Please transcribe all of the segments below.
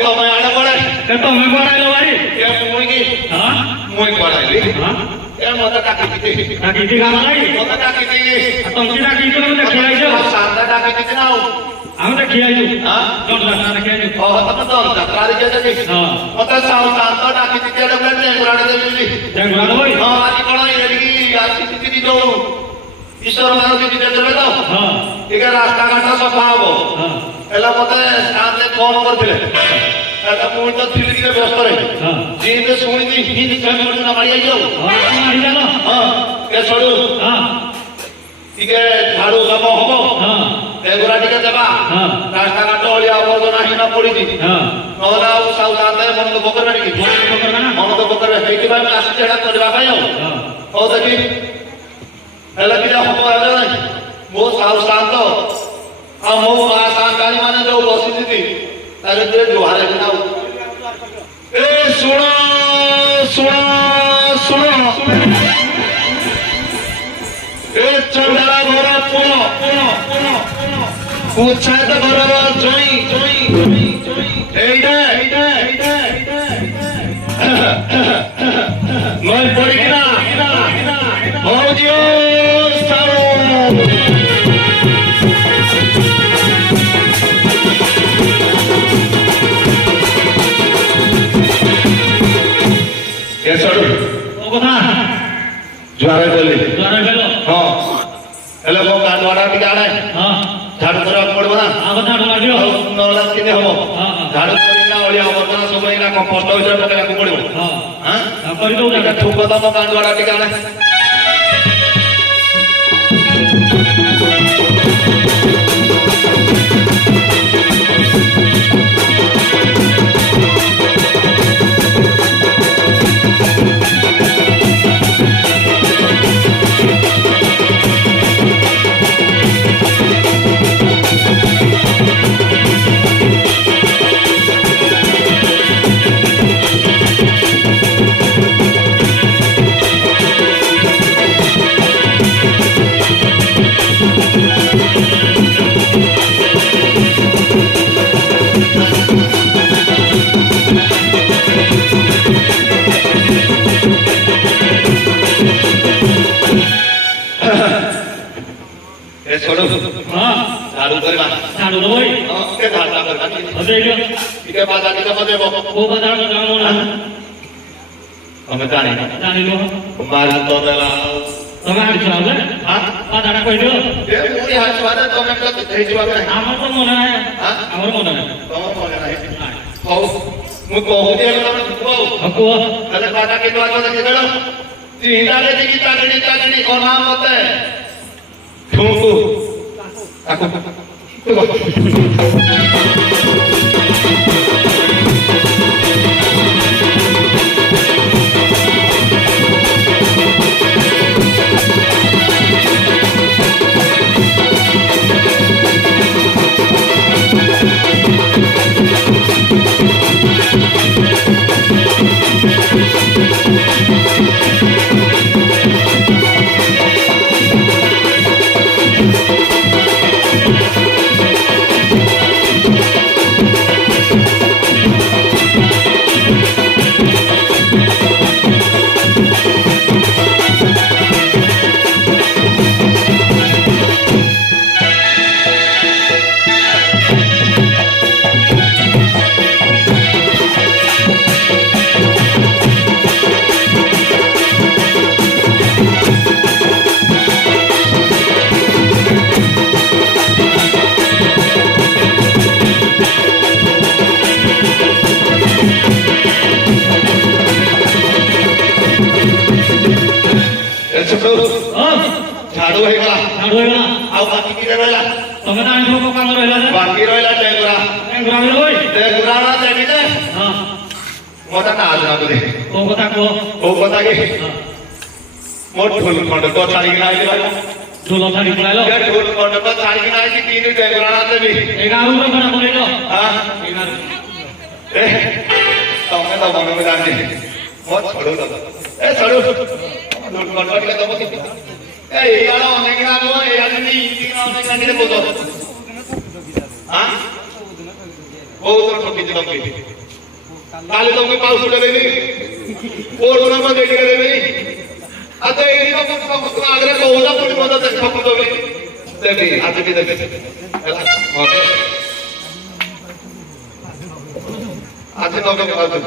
ତମେ ଆଡେ ପଡେ ତମେ ପଢାଇଲ ଭାଇ ମୁଇଁ କି ମୁଇଁ ପଢାଇଲି ମତେ ଡାକିଛି କାମ ଲାଗି ମତେ ଡାକିଛି ତମକି ଡାକିଛି ତମେ ଦେଖି ଆଇଛ ସାରଟା ଡାକିଛି ନା ଆଉ ଆମେ ଦେଖି ଆଇଛୁ ଦଣ୍ଡଯାତ୍ରା ଦେଖି ଆଇଛୁ ତମେ ଦଣ୍ଡଯାତ୍ରା ଦେଖି ମତେ ଶାନ୍ତ ଡାକିଛି ଟେଙ୍ଗୁରାଡେ ଦେବି ଟେଙ୍ଗୁରା ଭାଇ ଆଜି କଣ ଏଠିକି ଆସିଛି ଯୋଉ ଈଶ୍ୱର ମାନଙ୍କୁ ଦେବେ ତ ଟିକେ ରାସ୍ତାଘାଟ ସଫା ହବ ହେଲେ ମତେ ସାର୍ ଫୋନ କରିଥିଲେ ମୁଁ ତ ଥିଲି ଟିକେ ବ୍ୟସ୍ତରେ ଯିଏ ଶୁଣିଛି ମାରି ଯାଇଛ କେଶରୁ ଟିକେ ଝାଡୁ କାମ ହବ ଏଗୁରା ଟିକେ ଦେବା ରାସ୍ତାଘାଟ ଅଳିଆ ଆବର୍ଜନା ହୀନ ପଡିଛି ନହେଲେ ଆଉ ସାଉ ସାତେ ମନ ଦୁଃଖ କରିବେ କି ମନ ଦୁଃଖ କରିବେ ସେଇଥିପାଇଁ ମୁଁ ଆସିଛି ଏଇଟା କରିବା ପାଇଁ ଆଉ ହଉ ଦେଖି ହେଲେ ଟିକେ ହବ ହେଲେ ନାହିଁ ମୋ ସାଉ ଶାନ୍ତ ଆଉ ମୋ ମା ସାଙ୍ଗାଳି ମାନେ ଯୋଉ ବସିଛନ୍ତି ତାର ଟିକେ ଜୁହାର ହେବି ନା ଏ ଶୁଣ ଶୁଣ ଶୁଣ ଏ ଚଣ୍ଡାଳ ଘର ପୁଅ ଉଚ୍ଛାଦ ଘରର ଜଇଁ ଏଇଟା ନଈ ପଡିକିନା ହଉଛି जुआर गली हाँ हेले मो गाडवाडा टिके आणे झाड़ू करबा पड़बो ना झाड़ू लागियो नला किने हबो झाड़ू करिना ओलिया वर्तना सब इना कंपोस्ट होइसे पकेला को पड़बो हां करि दो ना ठोक द मो गाडवाडा टिके आणे झाड़ू करबा झाड़ू रो भाई के झाड़ा करबा अदेलो इके बाजा के देबो ओ बाजा को जानो ना हमें जाने लो मार तो देला तमे हाथ छावे हां बाजा कहि दियो ए मोरी हाथ छावे तमे तो देई छुआ नहीं हमर तो मन है हां हमर मन है तमर मन नहीं हो मु कहू दे को अरे बाजा के द्वारा देखे देलो तीनटा ले की तागणी और नाम होता है ठुमकू aku झाड़ू होइगला आ बाकी की रहला तमे ना इनको काम रहला बाकी रहला टेंगुरा होई टेंगुरा ना देबी दे हां मोटा ना आज ना बोले ओ कथा के मोट ढोल खंड को छाड़ी के आइले भाई ढोल छाड़ी के आइलो ये ढोल खंड को छाड़ी के आइले तीन टेंगुरा ना देबी 11 रो बड़ा बोले लो हां 11 ए तमे तो मन में जाने मोट छोड़ो ए छोड़ो ढोल खंड के दबो के ए याला अनेक ना वो याला नहीं इतना अनेक ना के बोलो हां ବହୁତ ଠକିଛି ତମେ କାଲି ତମକୁ ପାଉସ ଦେବେନି କୋର୍ଟ ନମ୍ବର ଦେଇକି ଦେବେନି ଆଚ୍ଛା ଏଇ ସମସ୍ତଙ୍କ ଆଗରେ କହୁଛ ପୁଣି ମତେ ଠକୁ ଦେବି ଦେବି ଆଜି ବି ଦେବି ଆଜି ନଗଦ ପାଉଛନ୍ତି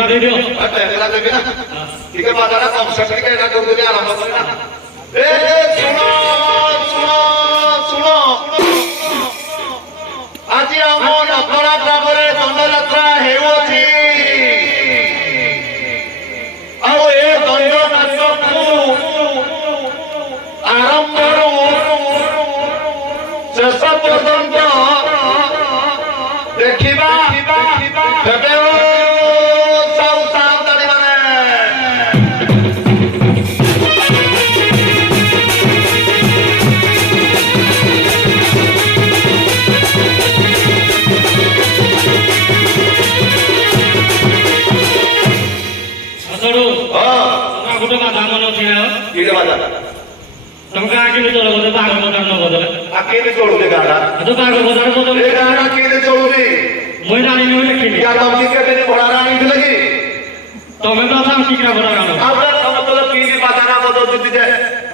ଧରିଛି ତ ଟିକେ ବାଜାରା କନସେପ୍ଟ ଟିକେ ଏଇଟା କରୁଥିଲି ଆରମ୍ଭ କରେ ନା ଏ ଶୁଣ ଶୁଣ ଶୁଣ ଆଜି ଆମ ନକଳା ଗ୍ରାମରେ ଦଣ୍ଡଯାତ୍ରା ହେଉଅଛି ଆଉ ଏ ଦଣ୍ଡ ନାଚକୁ ଆରମ୍ଭରୁ ଶେଷ ପର୍ଯ୍ୟନ୍ତ ଦେଖିବା କେବେ ଆକେନି ଚଳୁଛି ଗାଡା ଏ ଗାଡା କେମିତି ଚଳୁଛି ମୁଁ ଜାଣିନି ଲେଖିନି ତମେ କେତେ ଭଡାରେ ଆଣିଥିଲେ କି ତମେ ତ ଠିକରେ ଭଡା ଆଣ ତମେ ତ ପିଇକି ବାଜାରା ବଦଳୁଛି ଯେ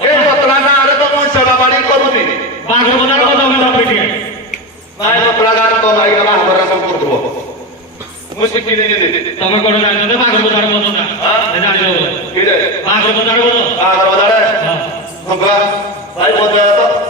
ଏ ପତଳା ଗାଁରେ ତ ମୁଁ ସେବା ବାଡି କରୁଛି ବାଘର ବଜାର ତମେ ଟିକେ ନାଇଁ ପତଳା ଗାଁରେ ତ ଭାଇ ବାହାଘର ସବୁ କରୁଥିବ ମୁଁ ଶିଖିନି ତମେ କୋଉଠି ଜାଣିଛ ବାଘର ବଜାର ବଦଳା ଜାଣିଛ ବାଘର ବଜାର ବାହାଘର ବଜାରେ ଭାଇ ବଦଳ ତ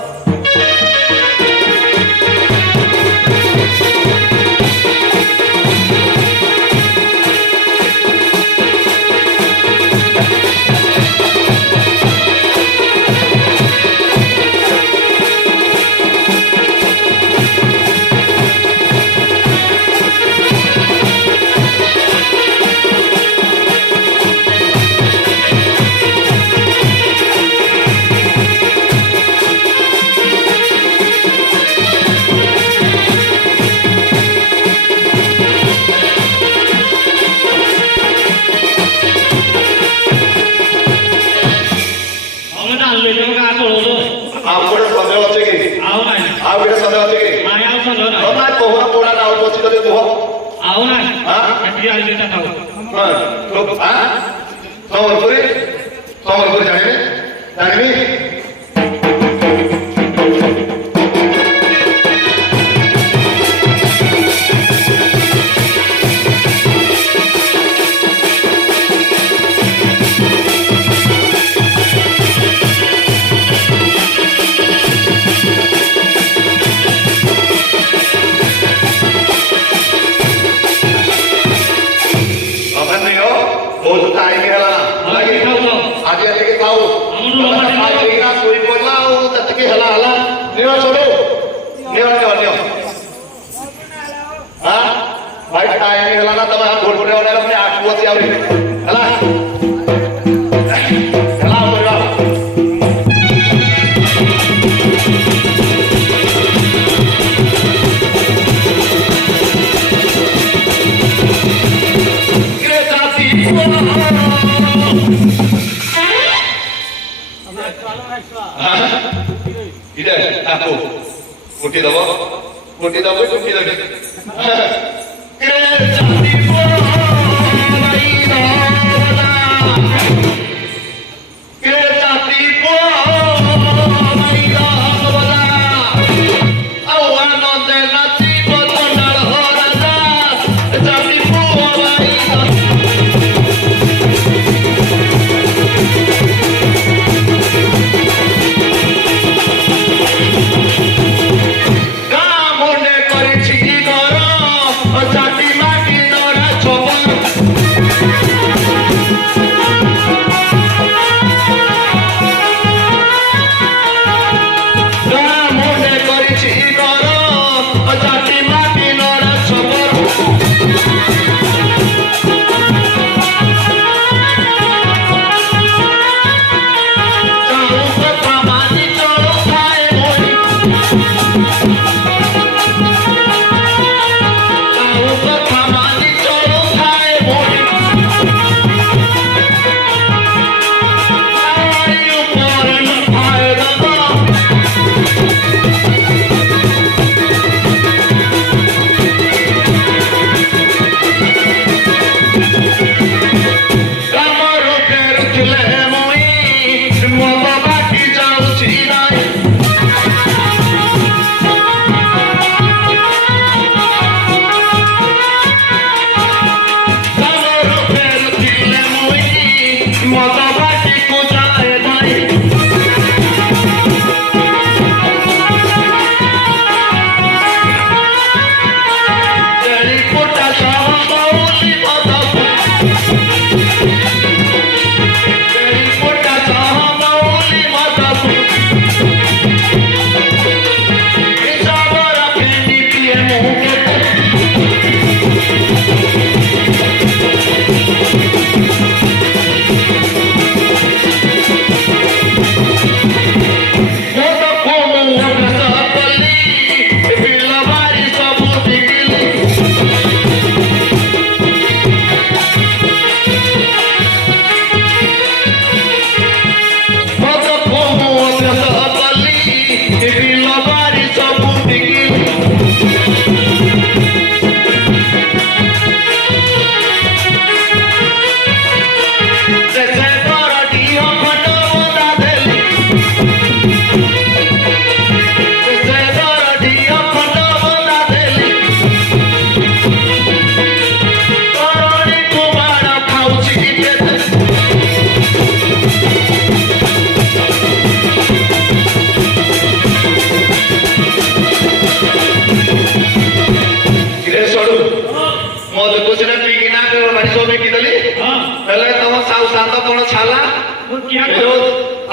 ସମ୍ବଲପୁରୀ ଜାଣିବେ ଜାଣିବି ବହୁତ ଟାଇମ ହେଲା ଆଜି ଏତିକି ଖାଉ ଶୋଇ ପଡିଲା ଆଉ ଯେତିକି ହେଲା ହେଲା ନିଅ ଚଳୁ ନିଅ ନିଅ ନିଅ ଭାଇ ଟାଇମ ହେଲା ନା ତମେ ଭୋଟ ଫୋଟ ଅନେଇଲ ପୁଣି ଆଗକୁ ଅଛି ଆହୁରି ହେଲା ହେଲା କରିବା इधर आपको मुट्ठी दबो मुट्ठी दबे Happy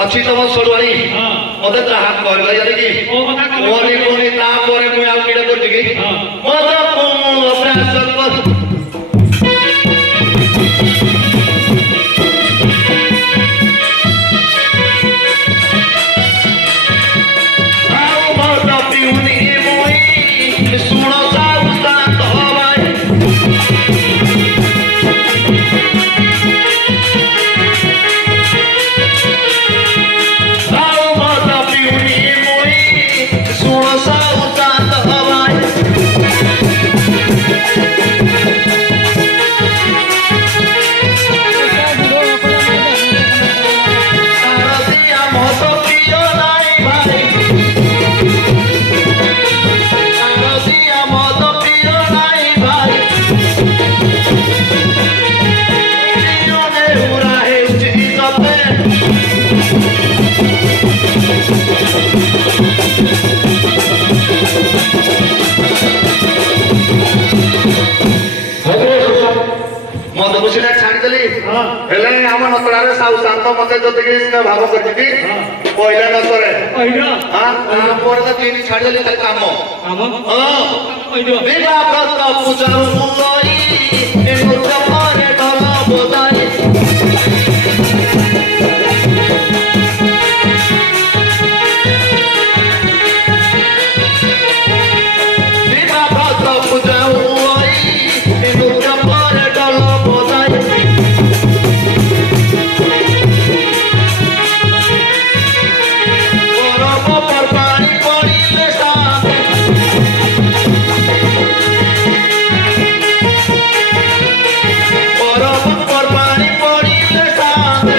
ଅଛି ତମ ସଡୁଆଳି ହଁ ମତେ ଯାହା କହିଲ ଜାଣି କି କୋଉ କଥା କୋନି କହିଲ କୋନି ତାପରେ ମୁଁ ଆଉ କିଡେ କରୁଛି କି ହଁ ମତେ ଅଭ୍ୟାସ କର ଆଉ ମତ ପିଉନି ମୁଇ ଶୁଣ ସାଉ ଶାନ୍ତ ଭାଇ ଆଉ ମତ ପିଉନି ମୁଇ ଶୁଣ ସାଉ ଶାନ୍ତ ଭାଇ ଆରତିଆ ମତ ପିଅ ନାଇଁ ଭାଇ ଆରତିଆ ମତ ପିଅ ନାଇଁ ଭାଇ ପିଅନେ ଉରା ହେଉଛି ସତେ ମଦ ବୁଝିଲେ ଛାଡ଼ିଦେଲି ହେଲେ ଆମ ନତଳାରେ ସାଉ ଶାନ୍ତ ମତେ ଯେତିକି ଭାବ କରିଛି ପହିଲା ନତରେ କହିଦିଅ ତାପରେ ତ ତିନି ଛାଡ଼ିଦେଲି ଖାଲି କାମ ଆମ ହଁ କହିଦିଅ ବିନା ବ୍ରତ ପୂଜାରୁ ମୁଣ୍ଡଇ ଏ ଦୁର୍ଗ ପରେ ଢଲ ବୋଧାଇ ବିନା ବ୍ରତ ପୂଜାରୁ ଏ ଦୁର୍ଗ ପରେ ଢଲ ବୋଧାଇ ପରବ ପର୍ବାଣୀ ପଡ଼ିଲେ ସାଥେ ପରବ ପର୍ବାଣୀ ପଡ଼ିଲେ ସାଥେ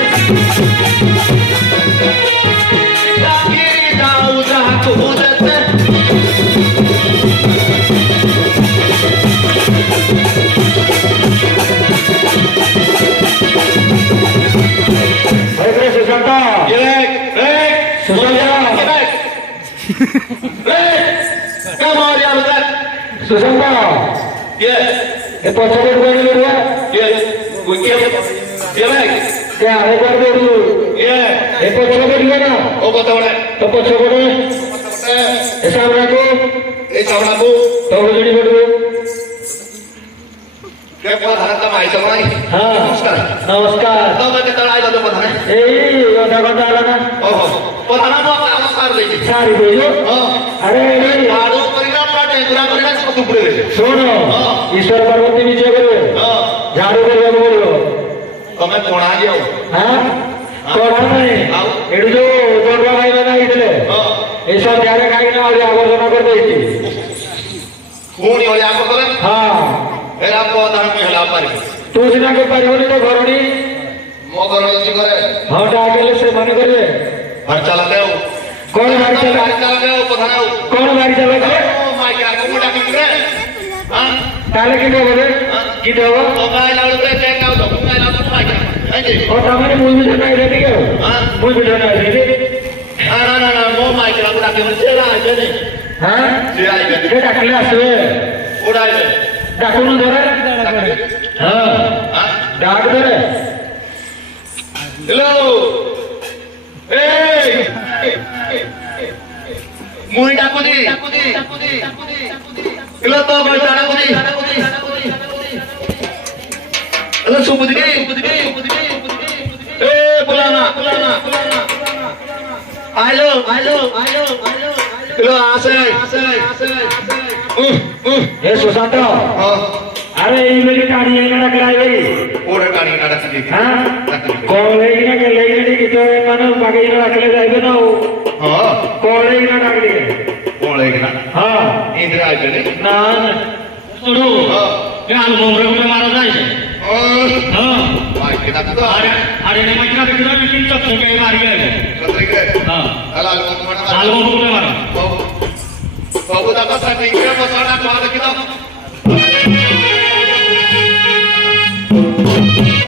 ଚାକିରି ଯାଉ ଯାହାକୁ ଯେତେ ସୁଶାନ୍ତ ସୁଶାନ୍ତ ଏ ପଛରେ ରୁଆ ଆରେ କରିଦେବୁ ଏ ପଛରେ ଟିକେ ନା ତ ପଛ ପଟେ ଏ ସାମ୍ନାକୁ ତ ଉଜୁଡ଼ି ପଡିବୁ ହଁ ନମସ୍କାର ଏଇ ଅଧା ଘଣ୍ଟା ହେଲା ନା ସାରି ଦେଇଛୁ ଆରେ ଏଇ ଶୁଣ ଈଶ୍ୱର ପାର୍ବତୀ ବିଜୟ କରିବେ ଝାଡୁ କରିବାକୁ ପଡିବ ତମେ କଣା ଯାଉ ହଁ କଣ ନାହିଁ ଏଠୁ ଯୋଉ ଦଣ୍ଡୁଆ ଭାଇ ମାନେ ହେଇଥିଲେ ଏଇ ସନ୍ଧ୍ୟାରେ ଖାଇକିନା ଆହୁରି ଆବର୍ଜନା କରିଦେଇଛି ପୁଣି ଅଳିଆ କଲେ ହଁ ହେରା ପଧାନ ହେଲା ପାରିବି ତୁ ସିନା କରିପାରିବୁନି ତ ଘରଣୀ ମୋ ଘର ଅଛି ଘରେ ହଁ ଡାକିଲେ ସେମାନେ କରିବେ ଭାରି ଚାଲତେ ଆଉ କଣ ବାରି ଚାଲ ଭାରି ଚାଲତେ ଆଉ ପ୍ରଧାନ ଆଉ କଣ ବାରି ଚାଲ ମାଇକା ମୁଁ ଡାକିದ್ರೆ ତାହେଲେ କେମିତି ହବ ରେ କେମିତି ହବ ତମେ ଆଇଲା ବେଳକୁ ଏତେ କାଉ ତ ମୁଁ ଆଇଲା ବେଳକୁ ମାଇକା ନାଇଁ ଓ ତାମାନେ ମୁଇଁ ବୁଝେ ନାହିଁ ରେ ଟିକେ ମୁଇଁ ବୁଝେ ନାହିଁ ରେ ନା ମୋ ମାଇକା ମୁଁ ଡାକିବି ସେ ଆଇବେନି ହଁ ସେ ଆଇବେନି ସେ ଡାକିଲେ ଆସିବେ କୋଉଟା ଆଇବେ ଡାକୁନୁ ଧରେ ହଁ ଡାକ ଧରେ ହ୍ୟାଲୋ এই মুই ডাকুদি হ্যালো তো ভাই ডাকুদি হ্যালো সুবুদি এ বুলানা আইলো হ্যালো আসে ଏ ସୁଶାନ୍ତ ଆରେ ଏଇଭଳି କାଢି ହେଇକିନା ଡାକଲା ଭାଇ ওরে গাড়ি না ডাকি ହଁ କଣ ହେଇକିନା କେଲେ ହେଇକିନା ଟିକେ ଗୀତ ମାନେ ବାଗେଇକିନା ଡାକିଲେ ଯାଇବେ ନା ଆଉ হ্যাঁ କଣ ହେଇକିନା ଡାକିଲେ ওরে গিনা ହଁ ইন্দ্রা আইবেনি ନା ଶୁଣୁ ଏ ଆଲବମରେ ଗୋଟେ ମାର ଯାଇଛି ହଁ মাইকে ডাকি তো ଆରେ ଆରେ ଏନେ ମାଇକିନା ଦେଖିଲା ମିଟିଂ ଚକଚକେ ମାରିକି ଆଇଲେ সতরিকে ହଁ তাহলে আলু তোমার ଆଲବମ ଗୋଟେ ମାର ସବୁ ଯାକ ସାଟିଂରେ ବସାଟା କୁହା ଦେଖିଲ